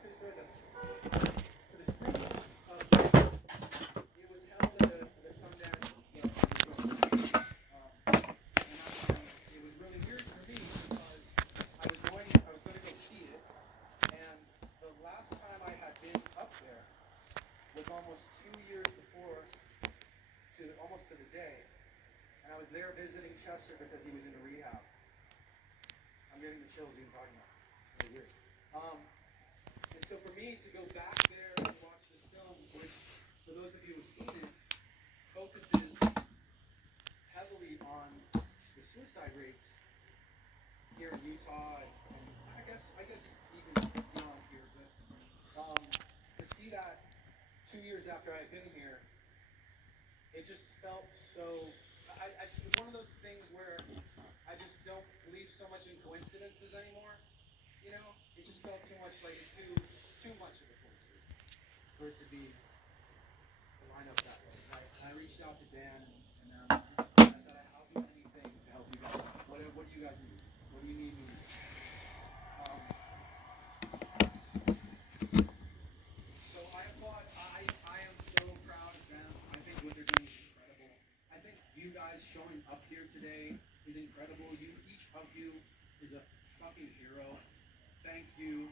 tell you a story that's for the Screamers. It was held at the Sundance it was really weird for me because I was going to go see it, and the last time I had been up there was almost 2 years before, almost to the day, and I was there visiting Chester because he was in rehab. I'm getting the chills even talking about it. It's really weird. And so for me to go back there and watch this film, which for those of you who've seen it, focuses heavily on the suicide rates here in Utah, and I guess even beyond here. But to see that 2 years after I had been here, it just felt so. It was one of those things where I just don't believe so much in coincidences anymore. You know, it just felt too much like it's too much of a coincidence for it to line up that way. I reached out to Dan and I said I'll do anything to help you guys. What do you guys need? What do you need me to do? So I applaud. I am so proud of them. I think what they're doing is incredible. I think you guys showing up here today is incredible. Each of you is a fucking hero. Thank you.